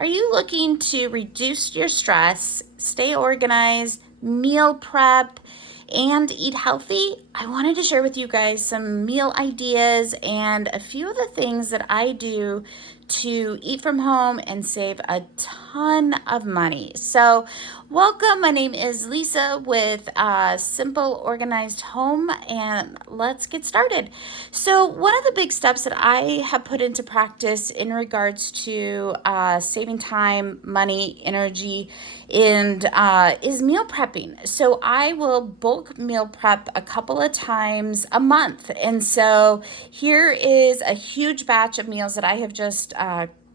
Are you looking to reduce your stress, stay organized, meal prep, and eat healthy? I wanted to share with you guys some meal ideas and a few of the things that I do to eat from home and save a ton of money. So, welcome. My name is Lisa with Simple Organized Home, and let's get started. So, one of the big steps that I have put into practice in regards to saving time, money, energy, and is meal prepping. So, I will bulk meal prep a couple of times a month. And so, here is a huge batch of meals that I have just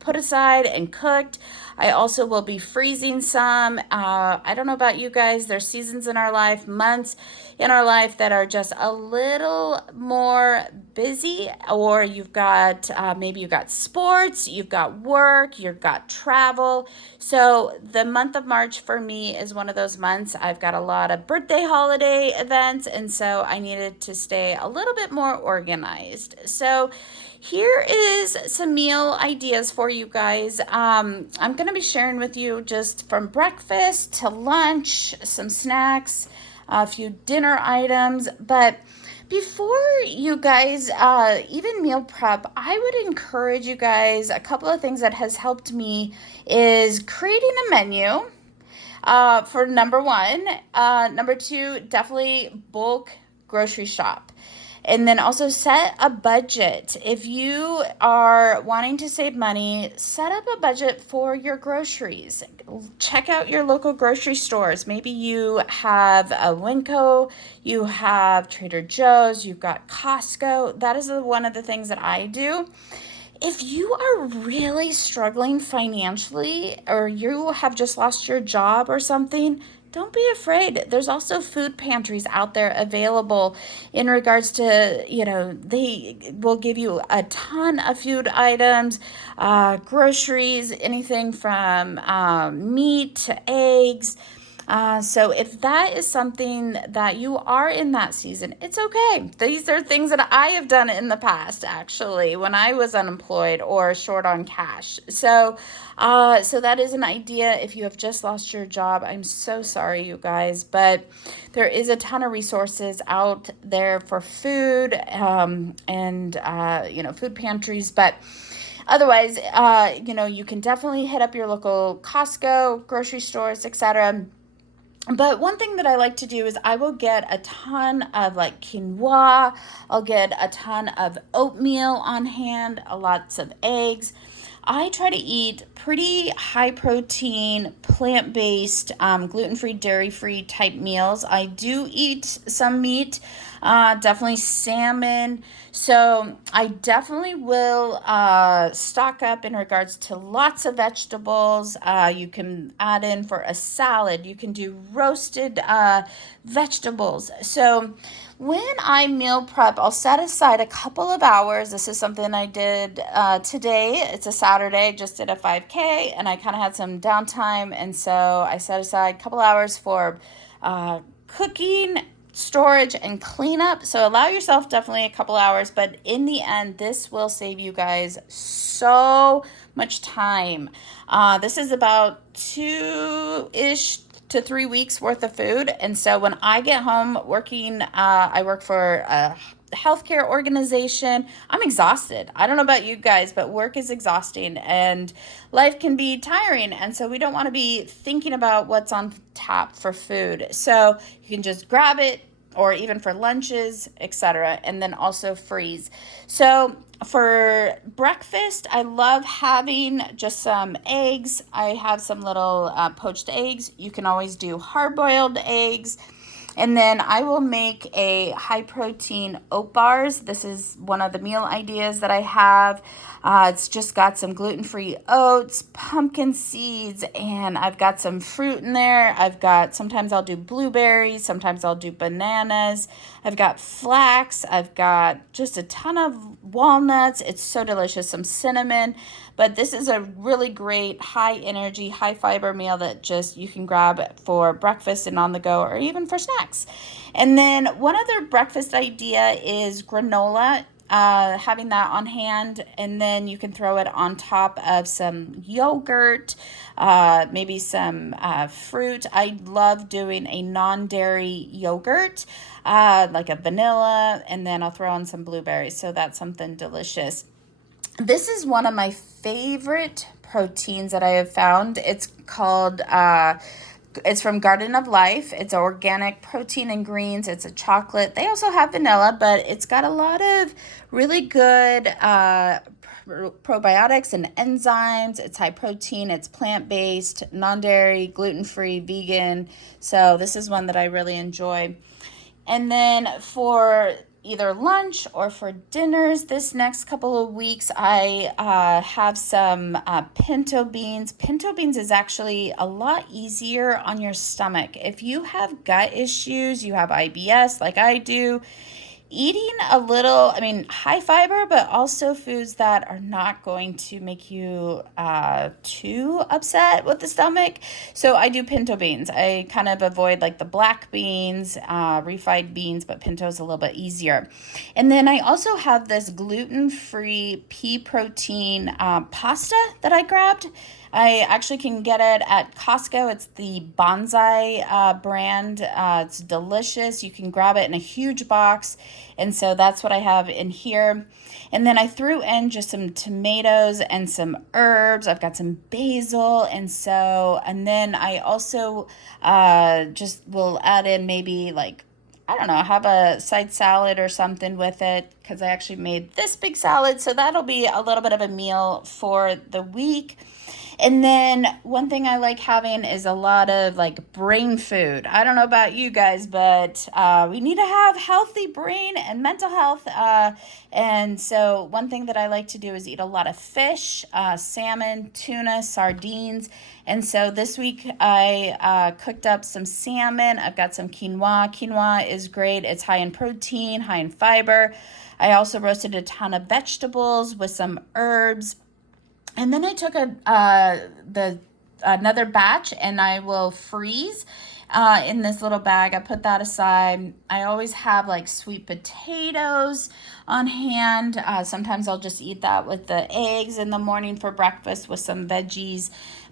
put aside and cooked. I also will be freezing some. I don't know about you guys, there's seasons in our life, months in our life that are just a little more busy, or you've got maybe you've got sports, you've got work, you've got travel. So the month of March for me is one of those months. I've got a lot of birthday holiday events, and so I needed to stay a little bit more organized. So here is some meal ideas for you guys. I'm going to be sharing with you just from breakfast to lunch, some snacks, a few dinner items. But before you guys even meal prep, I would encourage you guys, a couple of things that has helped me is creating a menu for number one. Number two, definitely bulk grocery shop. And then also set a budget. If you are wanting to save money, set up a budget for your groceries. Check out your local grocery stores. Maybe you have a Winco, you have Trader Joe's, you've got Costco. That is one of the things that I do. If you are really struggling financially, or you have just lost your job or something, don't be afraid. There's also food pantries out there available in regards to, they will give you a ton of food items, groceries, anything from meat to eggs. So if that is something that you are in that season, it's okay. These are things that I have done in the past, actually, when I was unemployed or short on cash. So that is an idea. If you have just lost your job, I'm so sorry, you guys, but there is a ton of resources out there for food, and food pantries, but otherwise, you can definitely hit up your local Costco, grocery stores, etc. But one thing that I like to do is I will get a ton of like quinoa, I'll get a ton of oatmeal on hand, lots of eggs. I try to eat pretty high protein, plant-based, gluten-free, dairy-free type meals. I do eat some meat, definitely salmon. So I definitely will stock up in regards to lots of vegetables. You can add in for a salad. You can do roasted vegetables. So when I meal prep, I'll set aside a couple of hours. This is something I did today. It's a Saturday, just did a 5K, and I kind of had some downtime. And so I set aside a couple hours for cooking, storage, and cleanup. So allow yourself definitely a couple hours, but in the end, this will save you guys so much time. This is about 2-ish to 3 weeks worth of food. And so when I get home working, I work for a healthcare organization. I'm exhausted. I don't know about you guys, but work is exhausting and life can be tiring. And so we don't want to be thinking about what's on tap for food. So you can just grab it, or even for lunches, etc., and then also freeze. So for breakfast, I love having just some eggs. I have some little poached eggs. You can always do hard-boiled eggs. And then I will make a high protein oat bars. This is one of the meal ideas that I have. It's just got some gluten-free oats, pumpkin seeds, and I've got some fruit in there. Sometimes I'll do blueberries, sometimes I'll do bananas. I've got flax. I've got just a ton of walnuts. It's so delicious. Some cinnamon. But this is a really great high energy, high fiber meal that just you can grab for breakfast and on the go, or even for snacks. And then one other breakfast idea is granola. having that on hand, and then you can throw it on top of some yogurt, maybe some fruit. I love doing a non-dairy yogurt, like a vanilla, and then I'll throw on some blueberries. So that's something delicious. This is one of my favorite proteins that I have found. It's from Garden of Life. It's organic protein and greens. It's a chocolate. They also have vanilla, but it's got a lot of really good probiotics and enzymes. It's high protein. It's plant-based, non-dairy, gluten-free, vegan. So this is one that I really enjoy. And then for either lunch or for dinners this next couple of weeks, I have some pinto beans. Pinto beans is actually a lot easier on your stomach. If you have gut issues, you have IBS like I do, eating a little, high fiber, but also foods that are not going to make you too upset with the stomach. So I do pinto beans. I kind of avoid like the black beans, refried beans, but pinto is a little bit easier. And then I also have this gluten-free pea protein pasta that I grabbed. I actually can get it at Costco. It's the Bonsai brand. It's delicious. You can grab it in a huge box. And so that's what I have in here. And then I threw in just some tomatoes and some herbs. I've got some basil. And then I also just will add in maybe like, I don't know, have a side salad or something with it, because I actually made this big salad. So that'll be a little bit of a meal for the week. And then one thing I like having is a lot of like brain food. I don't know about you guys, but we need to have healthy brain and mental health. And so one thing that I like to do is eat a lot of fish, salmon, tuna, sardines. And so this week I cooked up some salmon. I've got some quinoa. Quinoa is great. It's high in protein, high in fiber. I also roasted a ton of vegetables with some herbs. And then I took another batch and I will freeze in this little bag. I put that aside. I always have like sweet potatoes on hand. Sometimes I'll just eat that with the eggs in the morning for breakfast with some veggies.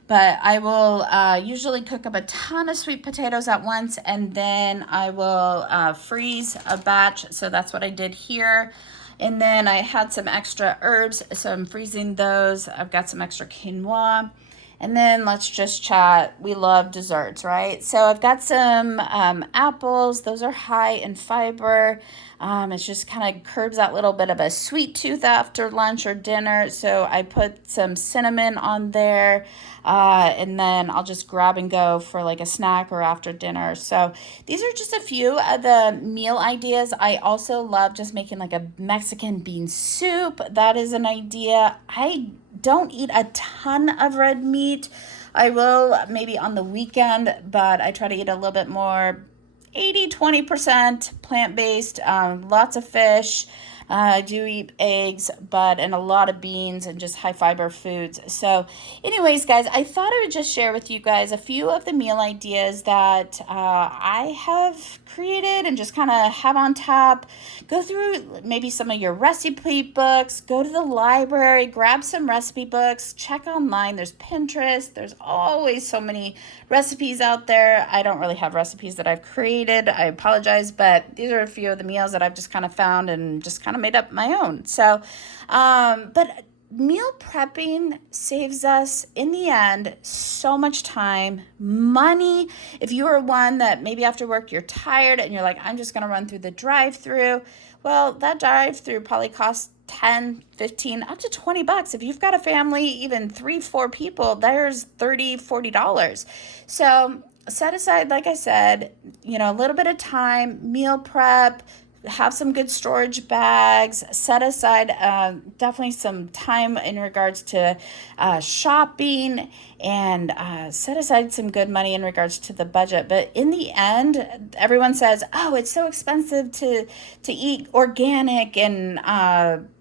But I will usually cook up a ton of sweet potatoes at once, and then I will freeze a batch. So that's what I did here. And then I had some extra herbs, so I'm freezing those. I've got some extra quinoa. And then let's just chat. We love desserts, right? So I've got some apples. Those are high in fiber. It just kind of curbs that little bit of a sweet tooth after lunch or dinner. So I put some cinnamon on there. And then I'll just grab and go for like a snack or after dinner. So these are just a few of the meal ideas. I also love just making like a Mexican bean soup. That is an idea. I don't eat a ton of red meat. I will maybe on the weekend, but I try to eat a little bit more, 80-20% plant-based, lots of fish. I do eat eggs, and a lot of beans and just high fiber foods. So anyways, guys, I thought I would just share with you guys a few of the meal ideas that I have created and just kind of have on tap. Go through maybe some of your recipe books, go to the library, grab some recipe books, check online. There's Pinterest. There's always so many recipes out there. I don't really have recipes that I've created. I apologize, but these are a few of the meals that I've just kind of found and just kind of made up my own. So, but meal prepping saves us in the end so much time, money. If you are one that maybe after work you're tired and you're like, I'm just going to run through the drive-through. Well, that drive-through probably costs 10, 15, up to $20. If you've got a family, even 3-4 people, there's $30-40. So set aside, like I said, a little bit of time, meal prep, have some good storage bags, set aside definitely some time in regards to shopping, and set aside some good money in regards to the budget. But in the end, everyone says, oh, it's so expensive to eat organic and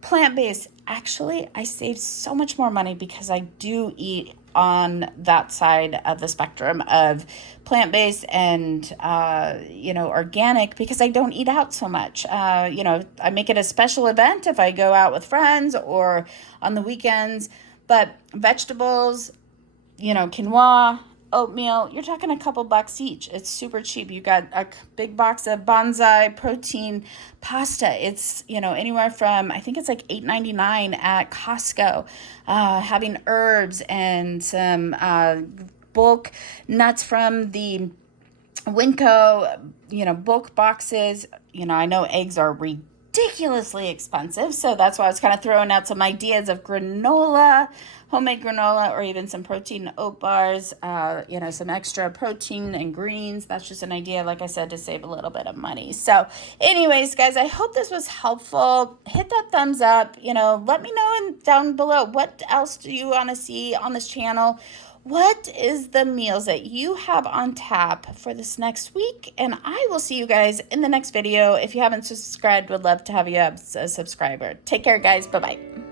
plant-based. Actually, I save so much more money because I do eat on that side of the spectrum of plant-based and, organic, because I don't eat out so much. I make it a special event if I go out with friends or on the weekends. But vegetables, quinoa, oatmeal, you're talking a couple bucks each. It's super cheap. You got a big box of bonsai protein pasta. It's, anywhere from, I think it's like $8.99 at Costco. Having herbs and some bulk nuts from the Winco, bulk boxes. I know eggs are ridiculously expensive, so that's why I was kind of throwing out some ideas of granola, homemade granola, or even some protein oat bars, some extra protein and greens. That's just an idea, like I said, to save a little bit of money. So anyways, guys, I hope this was helpful. Hit that thumbs up. Let me know down below, what else do you want to see on this channel? What is the meals that you have on tap for this next week? And I will see you guys in the next video. If you haven't subscribed, would love to have you as a subscriber. Take care, guys. Bye-bye.